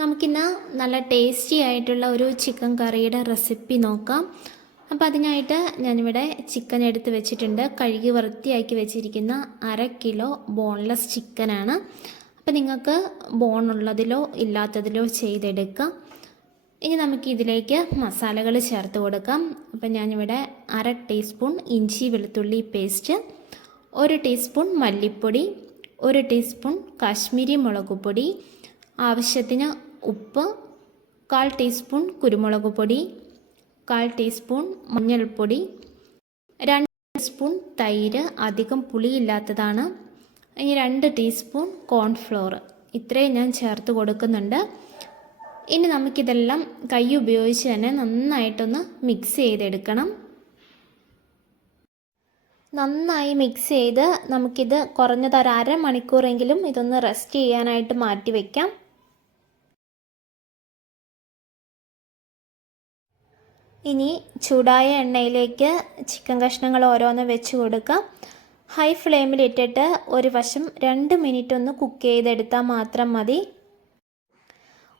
നമുക്കിന്ന് നല്ല ടേസ്റ്റി ആയിട്ടുള്ള ഒരു ചിക്കൻ കറിയുടെ റെസിപ്പി നോക്കാം. അപ്പോൾ അതിനായിട്ട് ഞാനിവിടെ ചിക്കൻ എടുത്ത് വെച്ചിട്ടുണ്ട്. കഴുകി വൃത്തിയാക്കി വെച്ചിരിക്കുന്ന അര കിലോ ബോൺലെസ് ചിക്കനാണ് അപ്പോൾ നിങ്ങൾക്ക് ബോൺ ഉള്ളതിലോ ഇല്ലാത്തതിലോ ചെയ്തെടുക്കാം. ഇനി നമുക്ക് ഇതിലേക്ക് മസാലകൾ ചേർത്ത് കൊടുക്കാം. അപ്പം ഞാനിവിടെ അര ടീസ്പൂൺ ഇഞ്ചി വെളുത്തുള്ളി പേസ്റ്റ് ഒരു ടീസ്പൂൺ മല്ലിപ്പൊടി ഒരു ടീസ്പൂൺ കാശ്മീരി മുളക് പൊടി ആവശ്യത്തിന് ഉപ്പ് കാൽ ടീസ്പൂൺ കുരുമുളക് പൊടി കാൽ ടീസ്പൂൺ മഞ്ഞൾപ്പൊടി രണ്ട് ടീസ്പൂൺ തൈര് അധികം പുളിയില്ലാത്തതാണ്. ഇനി രണ്ട് ടീസ്പൂൺ കോൺഫ്ലോർ. ഇത്രയും ഞാൻ ചേർത്ത് കൊടുക്കുന്നുണ്ട്. ഇനി നമുക്കിതെല്ലാം കൈ ഉപയോഗിച്ച് തന്നെ നന്നായിട്ടൊന്ന് മിക്സ് ചെയ്തെടുക്കണം. നന്നായി മിക്സ് ചെയ്ത് നമുക്കിത് കുറഞ്ഞത് ഒരു അരമണിക്കൂറെങ്കിലും ഇതൊന്ന് റെസ്റ്റ് ചെയ്യാനായിട്ട് മാറ്റി വയ്ക്കാം ഇനി ചൂടായ എണ്ണയിലേക്ക് ചിക്കൻ കഷ്ണങ്ങൾ ഓരോന്ന് വെച്ച് കൊടുക്കാം. ഹൈ ഫ്ലെയിമിലിട്ടിട്ട് ഒരു വശം രണ്ട് മിനിറ്റ് ഒന്ന് കുക്ക് ചെയ്തെടുത്താൽ മാത്രം മതി.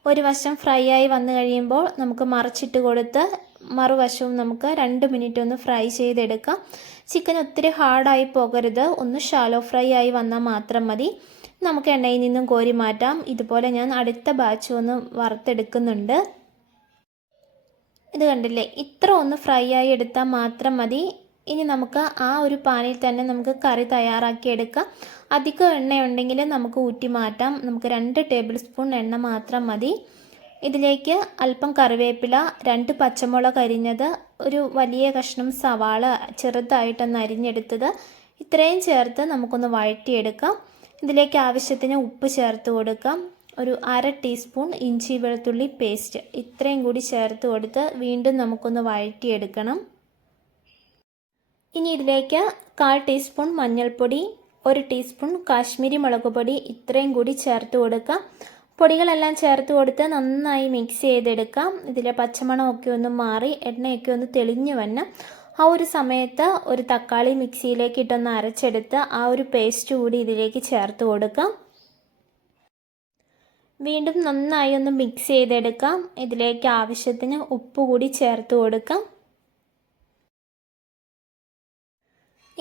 ഒരു വശം ഫ്രൈ ആയി വന്നു കഴിയുമ്പോൾ നമുക്ക് മറിച്ചിട്ട് കൊടുത്ത് മറുവശവും നമുക്ക് രണ്ട് മിനിറ്റ് ഒന്ന് ഫ്രൈ ചെയ്തെടുക്കാം. ചിക്കൻ ഒത്തിരി ഹാർഡായി പോകരുത്. ഒന്ന് ഷാലോ ഫ്രൈ ആയി വന്നാൽ മാത്രം മതി. നമുക്ക് എണ്ണയിൽ നിന്നും കോരി മാറ്റാം. ഇതുപോലെ ഞാൻ അടുത്ത ബാച്ച് ഒന്ന് വറുത്തെടുക്കുന്നുണ്ട്. ഇത് കണ്ടില്ലേ? ഇത്ര ഒന്ന് ഫ്രൈ ആയി എടുത്താൽ മാത്രം മതി. ഇനി നമുക്ക് ആ ഒരു പാനിൽ തന്നെ നമുക്ക് കറി തയ്യാറാക്കി എടുക്കാം. അധികം എണ്ണയുണ്ടെങ്കിൽ നമുക്ക് ഊറ്റി മാറ്റാം. നമുക്ക് രണ്ട് ടേബിൾ സ്പൂൺ എണ്ണ മാത്രം മതി. ഇതിലേക്ക് അല്പം കറിവേപ്പില രണ്ട് പച്ചമുളക് അരിഞ്ഞത് ഒരു വലിയ കഷ്ണം സവാള ചെറുതായിട്ടൊന്ന് അരിഞ്ഞെടുത്തത്. ഇത്രയും ചേർത്ത് നമുക്കൊന്ന് വഴറ്റിയെടുക്കാം. ഇതിലേക്ക് ആവശ്യത്തിന് ഉപ്പ് ചേർത്ത് കൊടുക്കാം. ഒരു അര ടീസ്പൂൺ ഇഞ്ചി വെളുത്തുള്ളി പേസ്റ്റ്. ഇത്രയും കൂടി ചേർത്ത് കൊടുത്ത് വീണ്ടും നമുക്കൊന്ന് വഴറ്റിയെടുക്കണം. ഇനി ഇതിലേക്ക് കാൽ ടീസ്പൂൺ മഞ്ഞൾപ്പൊടി ഒരു ടീസ്പൂൺ കാശ്മീരി മുളക് പൊടി ഇത്രയും കൂടി ചേർത്ത് കൊടുക്കുക പൊടികളെല്ലാം ചേർത്ത് കൊടുത്ത് നന്നായി മിക്സ് ചെയ്തെടുക്കാം. ഇതിലെ പച്ചമണമൊക്കെ ഒന്ന് മാറി എണ്ണയൊക്കെ ഒന്ന് തെളിഞ്ഞു വന്ന് ആ ഒരു സമയത്ത് ഒരു തക്കാളി മിക്സിയിലേക്ക് ഇട്ടൊന്ന് അരച്ചെടുത്ത് ആ ഒരു പേസ്റ്റ് കൂടി ഇതിലേക്ക് ചേർത്ത് കൊടുക്കാം. വീണ്ടും നന്നായി ഒന്ന് മിക്സ് ചെയ്തെടുക്കാം. ഇതിലേക്ക് ആവശ്യത്തിന് ഉപ്പ് കൂടി ചേർത്ത് കൊടുക്കാം.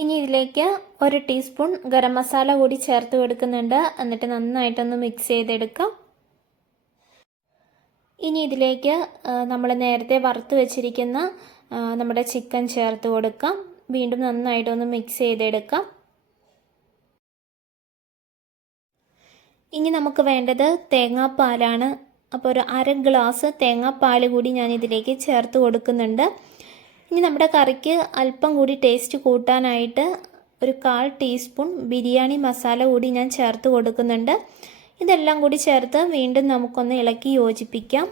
ഇനി ഇതിലേക്ക് ഒരു ടീസ്പൂൺ ഗരം മസാല കൂടി ചേർത്ത് കൊടുക്കുന്നുണ്ട്. എന്നിട്ട് നന്നായിട്ടൊന്ന് മിക്സ് ചെയ്തെടുക്കാം. ഇനി ഇതിലേക്ക് നമ്മൾ നേരത്തെ വറുത്ത് വെച്ചിരിക്കുന്ന നമ്മുടെ ചിക്കൻ ചേർത്ത് കൊടുക്കാം. വീണ്ടും നന്നായിട്ടൊന്ന് മിക്സ് ചെയ്തെടുക്കാം. ഇനി നമുക്ക് വേണ്ടത് തേങ്ങാപ്പാലാണ്. അപ്പോൾ ഒരു അര ഗ്ലാസ് തേങ്ങാപ്പാൽ കൂടി ഞാൻ ഇതിലേക്ക് ചേർത്ത് കൊടുക്കുന്നുണ്ട്. ഇനി നമ്മുടെ കറിക്ക് അല്പം കൂടി ടേസ്റ്റ് കൂട്ടാനായിട്ട് ഒരു കാൽ ടീസ്പൂൺ ബിരിയാണി മസാല കൂടി ഞാൻ ചേർത്ത് കൊടുക്കുന്നുണ്ട്. ഇതെല്ലാം കൂടി ചേർത്ത് വീണ്ടും നമുക്കൊന്ന് ഇളക്കി യോജിപ്പിക്കാം.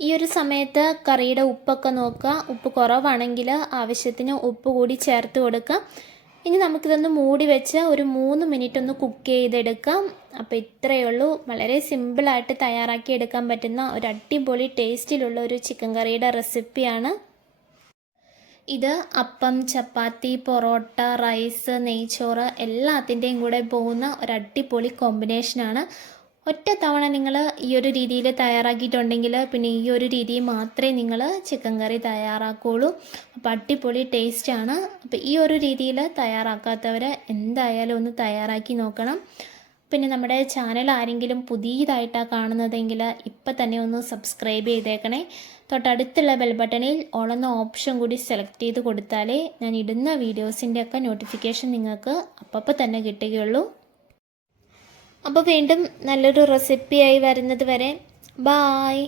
ഈ ഒരു സമയത്ത് കറിയുടെ ഉപ്പൊക്കെ നോക്കുക. ഉപ്പ് കുറവാണെങ്കിൽ ആവശ്യത്തിന് ഉപ്പ് കൂടി ചേർത്ത് കൊടുക്കുക. ഇനി നമുക്കിതൊന്ന് മൂടി വെച്ച് ഒരു മൂന്ന് മിനിറ്റ് ഒന്ന് കുക്ക് ചെയ്തെടുക്കാം. അപ്പോൾ ഇത്രയേ ഉള്ളൂ. വളരെ സിമ്പിളായിട്ട് തയ്യാറാക്കി എടുക്കാൻ പറ്റുന്ന ഒരു അടിപൊളി ടേസ്റ്റിലുള്ള ഒരു ചിക്കൻ കറിയുടെ റെസിപ്പിയാണ് ഇത് അപ്പം ചപ്പാത്തി പൊറോട്ട റൈസ് നെയ്ച്ചോറ് എല്ലാത്തിന്റെയും കൂടെ പോകുന്ന ഒരു അടിപൊളി കോമ്പിനേഷനാണ് ഒറ്റ തവണ നിങ്ങൾ ഈ ഒരു രീതിയിൽ തയ്യാറാക്കിയിട്ടുണ്ടെങ്കിൽ പിന്നെ ഈ ഒരു രീതി മാത്രമേ നിങ്ങൾ ചിക്കൻ കറി തയ്യാറാക്കുകയുള്ളൂ അപ്പോൾ അടിപൊളി ടേസ്റ്റാണ് അപ്പോൾ ഈ ഒരു രീതിയിൽ തയ്യാറാക്കാത്തവർ എന്തായാലും ഒന്ന് തയ്യാറാക്കി നോക്കണം. പിന്നെ നമ്മുടെ ചാനൽ ആരെങ്കിലും പുതിയതായിട്ടാണ് കാണുന്നതെങ്കിൽ ഇപ്പം തന്നെ ഒന്ന് സബ്സ്ക്രൈബ് ചെയ്തേക്കണേ. തൊട്ടടുത്തുള്ള ബെൽ ബട്ടണിൽ ഓപ്ഷൻ കൂടി സെലക്ട് ചെയ്ത് കൊടുത്താലേ ഞാൻ ഇടുന്ന വീഡിയോസിന്റെയൊക്കെ നോട്ടിഫിക്കേഷൻ നിങ്ങൾക്ക് അപ്പം തന്നെ കിട്ടുകയുള്ളൂ. അപ്പോൾ വീണ്ടും നല്ലൊരു റെസിപ്പിയായി വരുന്നത് വരെ. ബായ്